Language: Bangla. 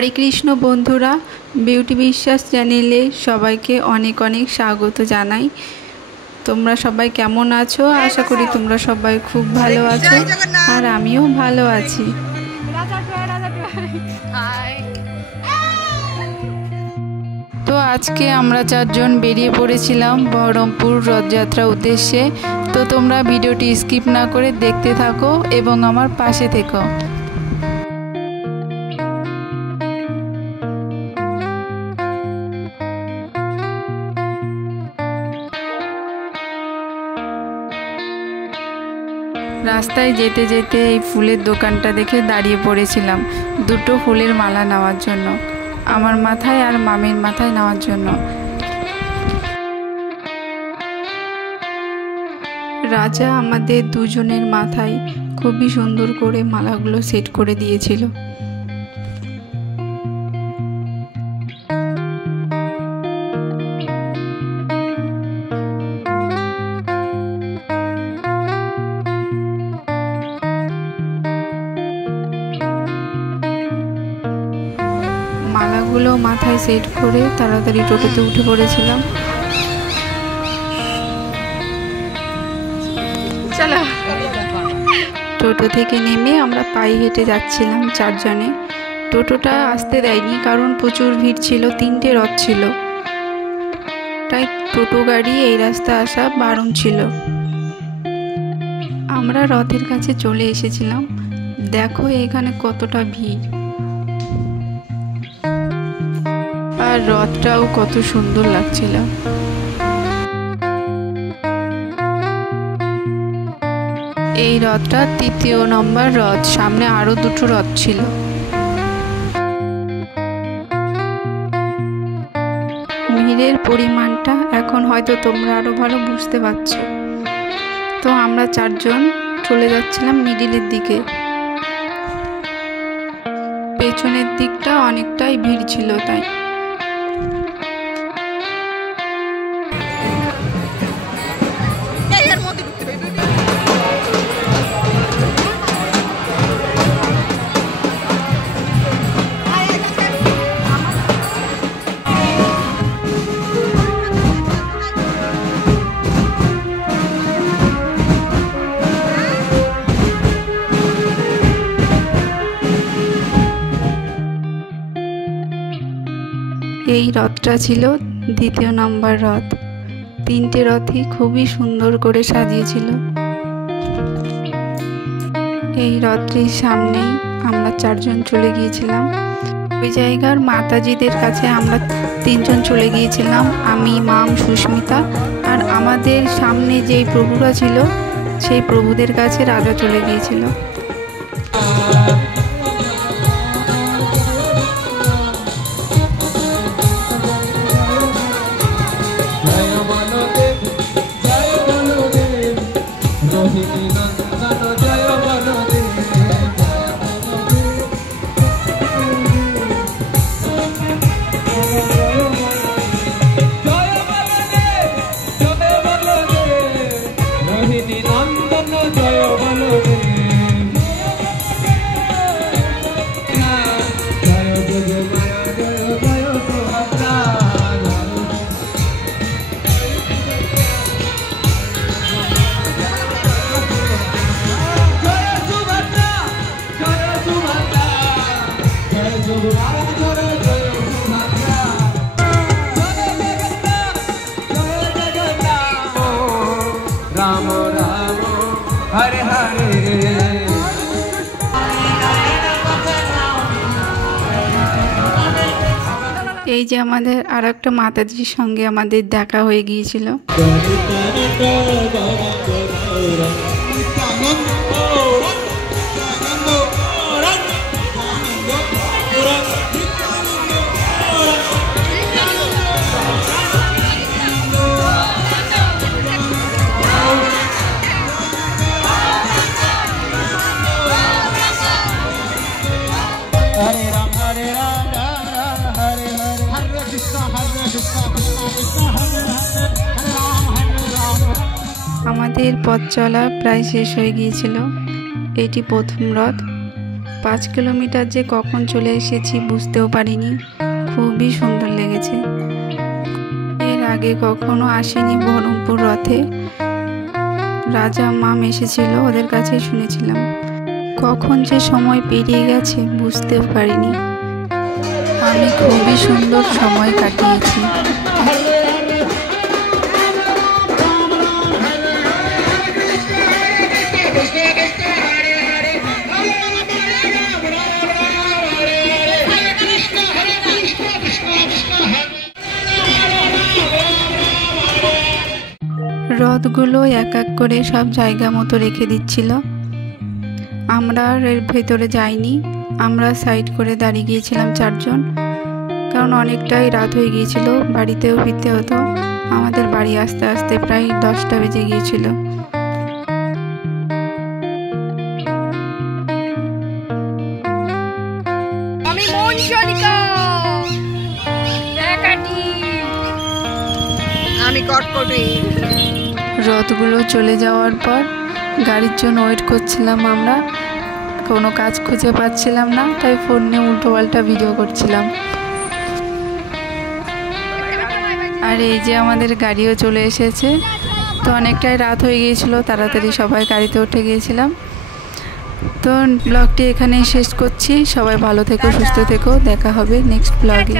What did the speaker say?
हरे कृष्ण बंधुरा बिउटी विश्वास चैनेले सबाइके अनेक अनेक स्वागत जानाई। तोमरा सबाई केमन आछो? आशा करी तोमरा सबाई खूब भालो आछो और आमिओ भालो आछि। तो आज के आमरा चारजन बेरिये पड़ेछिलाम बहरमपुर रथयात्रा उद्देश्ये। तो तोमरा भिडियोटी स्किप ना करे देखते थाको एबं आमार पाशे থেকো। रास्ताय जेते जेते এই ফুলের দোকানটা দেখে দাঁড়িয়ে পড়েছিলাম দুটো ফুলের মালা নেওয়ার জন্য, আমার মাথায় আর মামির মাথায় নেওয়ার জন্য। রাজা আমাদের দুজনের মাথায় খুবই সুন্দর করে মালাগুলো সেট করে দিয়েছিল। মালাগুলো মাথায় সেট করে তাড়াতাড়ি টোটোতে উঠে পড়েছিলাম। চলো, টোটো থেকে নেমে আমরা পায়ে হেঁটে যাচ্ছিলাম চারজনে। টোটোটা আসতে দেয়নি কারণ প্রচুর ভিড় ছিল, 3টে রথ ছিল, তাই টোটো গাড়ি এই রাস্তা আসা বারণ ছিল। আমরা রথের কাছে চলে এসেছিলাম। দেখো এখানে কতটা ভিড়, আর রথটাও কত সুন্দর লাগছিল। এই রথটা 3য় নম্বর রথ, সামনে আরো 2টো রথ ছিল। ভিড়ের পরিমাণটা এখন হয়তো তোমরা আরো ভালো বুঝতে পারছো। তো আমরা চারজন চলে যাচ্ছিলাম মিডিলের দিকে। পেছনের দিকটা অনেকটাই ভিড় ছিল, তাই এই রথটা ছিল 2য় নম্বর রথ। 3টে রথই খুবই সুন্দর করে সাজিয়েছিল। এই রথটির সামনেই আমরা চারজন চলে গিয়েছিলাম। ওই জায়গার মাতাজিদের কাছে আমরা 3জন চলে গিয়েছিলাম, আমি, মাম, সুস্মিতা। আর আমাদের সামনে যেই প্রভুরা ছিল সেই প্রভুদের কাছে রাজা চলে গিয়েছিল। राम राम हरे हरे। এই যে আমাদের আরেকটা মাতাজির সঙ্গে আমাদের দেখা হয়ে গিয়েছিল। हरे राम हरे राम हरे हरे हरे कृष्णा कृष्णा कृष्णा हरे हरे राम हरे राम। আমাদের পথ চলা প্রায় শেষ হয়ে গিয়েছিল। এটি প্রথম রথ। 5 কিলোমিটার যে কখন চলে এসেছি বুঝতেও পারিনি। খুবই সুন্দর লেগেছে। এর আগে কখনো আসিনি বহরমপুর রথে। রাজা মাম এসেছিল, ওদের কাছে শুনেছিলাম। কখন যে সময় পেরিয়ে গেছে বুঝতেও পারিনি। আমি খুবই সুন্দর সময় কাটিয়েছি। রথগুলো এক এক করে সব জায়গা মতো রেখে দিচ্ছিল। আমরা আর এর ভেতরে যাইনি, আমরা সাইড করে দাঁড়িয়ে গিয়েছিলাম 4 জন, কারণ অনেকটাই রাত হয়ে গিয়েছিল, বাড়িতেও ফিরতে হতো। আমাদের বাড়ি আসতে আসতে প্রায় 10টা বেজে গিয়েছিল। রথগুলো চলে যাওয়ার পর গাড়ির জন্য ওয়েট করছিলাম। আমরা কোনো কাজ খুঁজে পাচ্ছিলাম না, তাই ফোন নিয়ে উল্টো পাল্টা ভিডিও করছিলাম। আর এই যে আমাদের গাড়িও চলে এসেছে। তো অনেকটাই রাত হয়ে গিয়েছিল, তাড়াতাড়ি সবাই গাড়িতে উঠে গিয়েছিলাম। তো ব্লগটি এখানেই শেষ করছি। সবাই ভালো থেকো, সুস্থ থেকো। দেখা হবে নেক্সট ব্লগে।